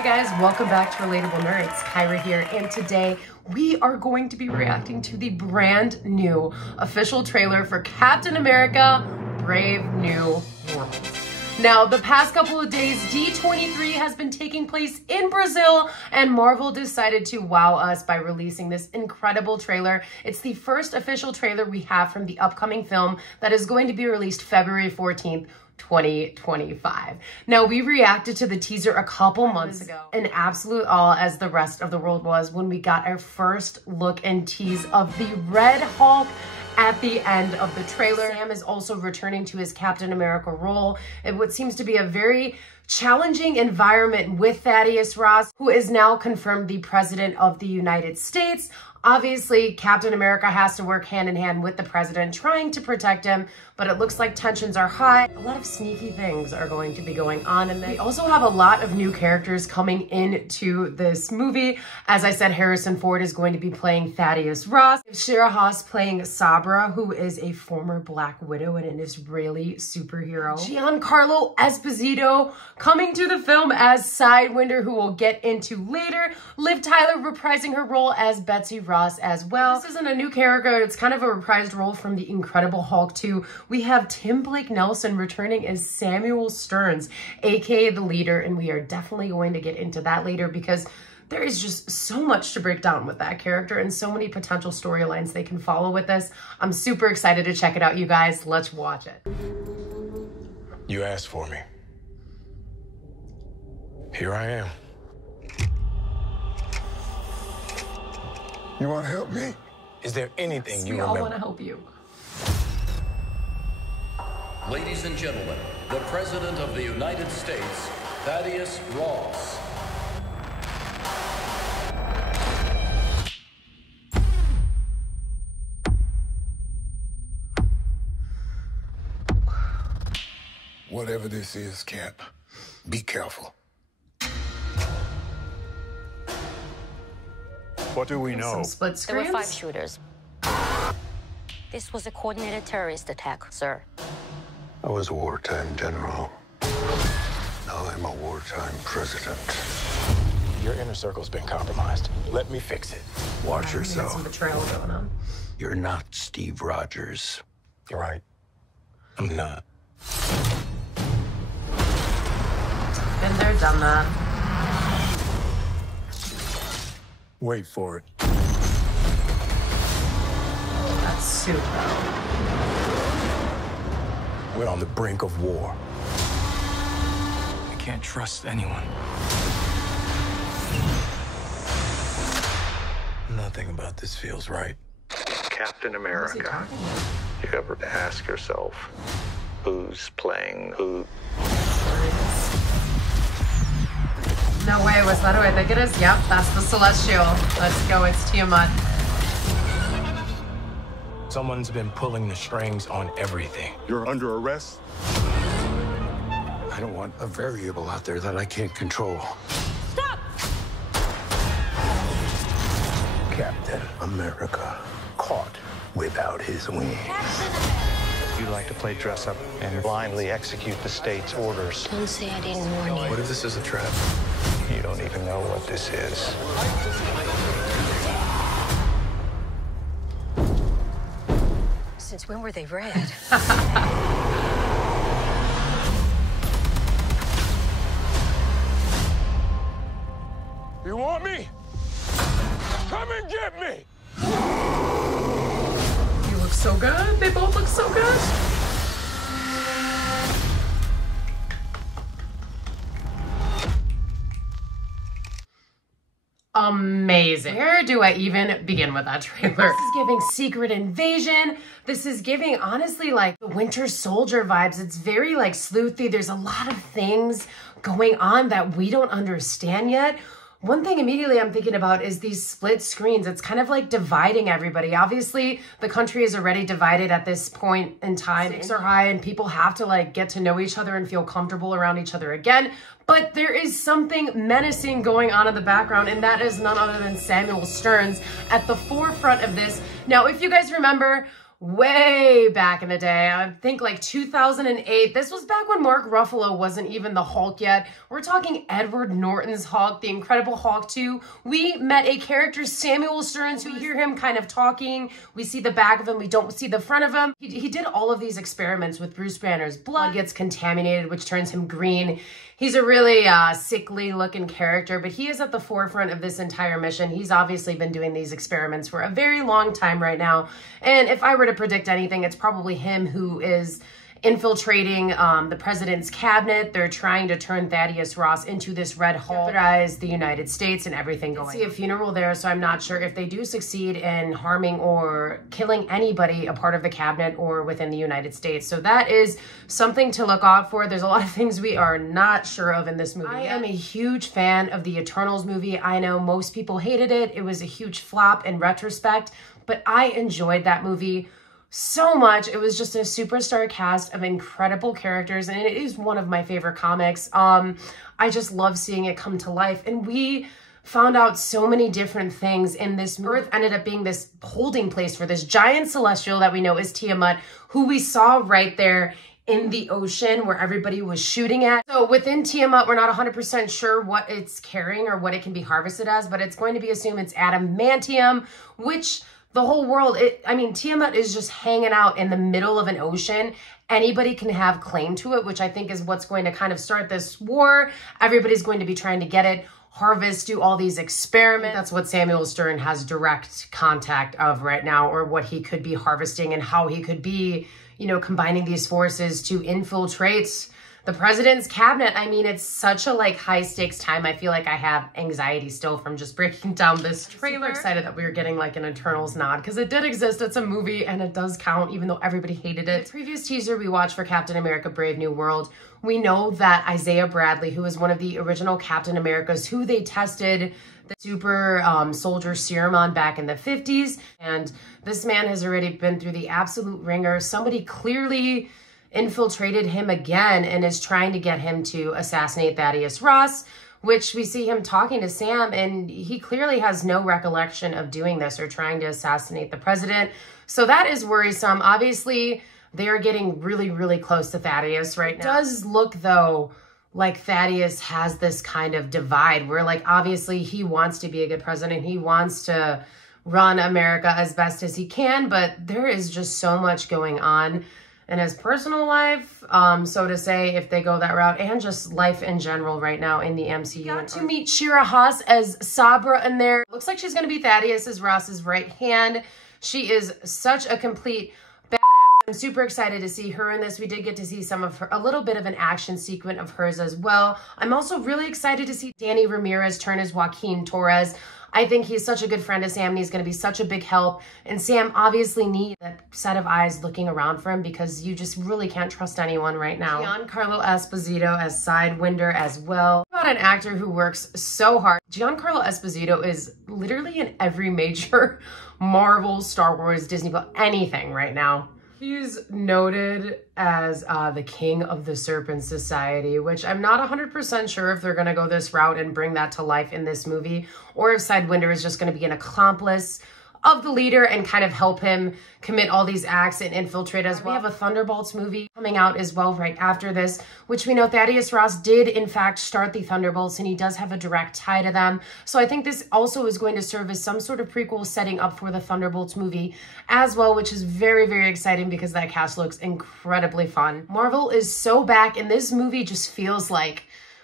Hi guys, welcome back to Relatable Nerds. Kyra here, and today we are going to be reacting to the brand new official trailer for Captain America: Brave New World. Now, the past couple of days, D23 has been taking place in Brazil, and Marvel decided to wow us by releasing this incredible trailer. It's the first official trailer we have from the upcoming film that is going to be released February 14th, 2025. Now, we reacted to the teaser a couple months ago, an absolute awe as the rest of the world was when we got our first look and tease of the Red Hulk at the end of the trailer. Sam is also returning to his Captain America role in what seems to be a very challenging environment with Thaddeus Ross, who is now confirmed the President of the United States. Obviously, Captain America has to work hand in hand with the president, trying to protect him, but it looks like tensions are high. A lot of sneaky things are going to be going on, and we also have a lot of new characters coming into this movie. As I said, Harrison Ford is going to be playing Thaddeus Ross, Shira Haas playing Sabra, who is a former Black Widow and an Israeli superhero. Giancarlo Esposito coming to the film as Sidewinder, who we'll get into later. Liv Tyler reprising her role as Betsy Ross as well. This isn't a new character, it's kind of a reprised role from the Incredible Hulk 2. We have Tim Blake Nelson returning as Samuel Stearns, aka the leader, and we are definitely going to get into that later because there is just so much to break down with that character and so many potential storylines they can follow with this. I'm super excited to check it out, you guys. Let's watch it. You asked for me. Here I am. You want to help me? Is there anything you we remember? all want to help you. Ladies and gentlemen, the President of the United States, Thaddeus Ross. Whatever this is, Cap, be careful. What do we know? Some split There were screens. 5 shooters. This was a coordinated terrorist attack, sir. I was a wartime general. Now I'm a wartime president. Your inner circle's been compromised. Let me fix it. Watch We had some yourself. betrayal going on. You're not Steve Rogers. You're right. I'm not. Been there, done that. Wait for it. That's suit though. We're on the brink of war. I can't trust anyone. Nothing about this feels right. Captain Who's he America. talking about? You ever ask yourself, who's playing who? No way, was that who I think it is? Yep, that's the Celestial. Let's go, it's Tiamat. Someone's been pulling the strings on everything. You're under arrest. I don't want a variable out there that I can't control. Stop! Captain America caught without his wings. You like to play dress up and blindly execute the state's orders. Don't say I didn't warn you. What if this is a trap? You don't even know what this is. Since when were they red? You want me? Come and get me! You look so good. They both look so good. Amazing. Where do I even begin with that trailer? This is giving Secret Invasion. This is giving, honestly, like the Winter Soldier vibes. It's very like sleuthy. There's a lot of things going on that we don't understand yet. One thing immediately I'm thinking about is these split screens. It's kind of like dividing everybody. Obviously, the country is already divided at this point in time. Stakes are high and people have to like get to know each other and feel comfortable around each other again. But there is something menacing going on in the background, and that is none other than Samuel Stearns at the forefront of this. Now, if you guys remember, way back in the day. I think like 2008. This was back when Mark Ruffalo wasn't even the Hulk yet. We're talking Edward Norton's Hulk, the Incredible Hulk 2. We met a character, Samuel Stearns. We hear him kind of talking. We see the back of him. We don't see the front of him. He did all of these experiments with Bruce Banner's blood. Gets contaminated, which turns him green. He's a really sickly looking character, but he is at the forefront of this entire mission. He's obviously been doing these experiments for a very long time right now. And if I were to predict anything, it's probably him who is infiltrating the president's cabinet. They're trying to turn Thaddeus Ross into this Red Hulk, jeopardize the United States and everything going. I see a funeral there, so I'm not sure if they do succeed in harming or killing anybody a part of the cabinet or within the United States. So that is something to look out for. There's a lot of things we are not sure of in this movie. I am a huge fan of the Eternals movie. I know most people hated it. It was a huge flop in retrospect, but I enjoyed that movie so much. It was just a superstar cast of incredible characters, and it is one of my favorite comics. I just love seeing it come to life, and we found out so many different things in this. Earth ended up being this holding place for this giant celestial that we know is Tiamat, who we saw right there in the ocean where everybody was shooting at. So within Tiamat, we're not 100% sure what it's carrying or what it can be harvested as, but it's going to be assumed it's adamantium, which the whole world, Tiamat is just hanging out in the middle of an ocean. Anybody can have claim to it, which I think is what's going to kind of start this war. Everybody's going to be trying to get it, harvest, do all these experiments. That's what Samuel Stern has direct contact of right now, or what he could be harvesting and how he could be, combining these forces to infiltrate the president's cabinet. I mean, it's such a high stakes time. I feel like I have anxiety still from just breaking down this trailer. I'm excited that we were getting an Eternals nod, because it did exist. It's a movie and it does count, even though everybody hated it. The previous teaser we watched for Captain America Brave New World, we know that Isaiah Bradley, who was one of the original Captain Americas, who they tested the super soldier serum on back in the 50s. And this man has already been through the absolute ringer. Somebody clearly infiltrated him again and is trying to get him to assassinate Thaddeus Ross, which we see him talking to Sam, and he clearly has no recollection of doing this or trying to assassinate the president. So that is worrisome. Obviously, they are getting really, really close to Thaddeus right now. It does look, though, like Thaddeus has this kind of divide where, obviously he wants to be a good president. He wants to run America as best as he can, but there is just so much going on in his personal life, so to say, if they go that route, and just life in general right now in the MCU. Got to meet Shira Haas as Sabra in there. Looks like she's going to be Thaddeus Ross's right hand. She is such a complete badass. I'm super excited to see her in this. We did get to see a little bit of an action sequence of hers as well. I'm also really excited to see Danny Ramirez turn as Joaquin Torres. I think he's such a good friend of Sam, and he's going to be such a big help. And Sam obviously needs that set of eyes looking around for him, because you just really can't trust anyone right now. Giancarlo Esposito as Sidewinder as well. About an actor who works so hard. Giancarlo Esposito is literally in every major Marvel, Star Wars, Disney, anything right now. He's noted as the King of the Serpent Society, which I'm not 100% sure if they're going to go this route and bring that to life in this movie, or if Sidewinder is just going to be an accomplice of the leader and kind of help him commit all these acts and infiltrate as well. We have a Thunderbolts movie coming out as well right after this, which we know Thaddeus Ross did in fact start the Thunderbolts, and he does have a direct tie to them. So I think this also is going to serve as some sort of prequel setting up for the Thunderbolts movie as well, which is very, very exciting because that cast looks incredibly fun. Marvel is so back, and this movie just feels like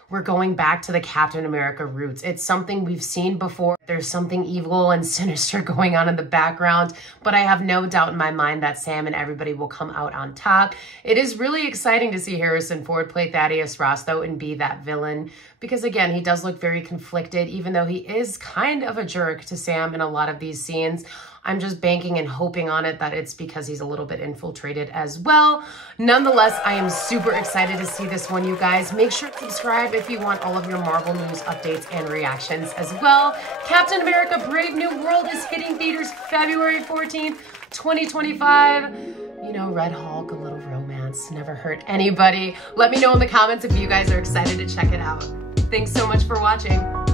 we're going back to the Captain America roots. It's something we've seen before. There's something evil and sinister going on in the background, but I have no doubt in my mind that Sam and everybody will come out on top. It is really exciting to see Harrison Ford play Thaddeus Ross, though, and be that villain, because again, he does look very conflicted, even though he is kind of a jerk to Sam in a lot of these scenes. I'm just banking and hoping on it that it's because he's a little bit infiltrated as well. Nonetheless, I am super excited to see this one, you guys. Make sure to subscribe if you want all of your Marvel news, updates, and reactions as well. Captain America Brave New World is hitting theaters February 14th, 2025. You know, Red Hulk, a little romance, never hurt anybody. Let me know in the comments if you guys are excited to check it out. Thanks so much for watching.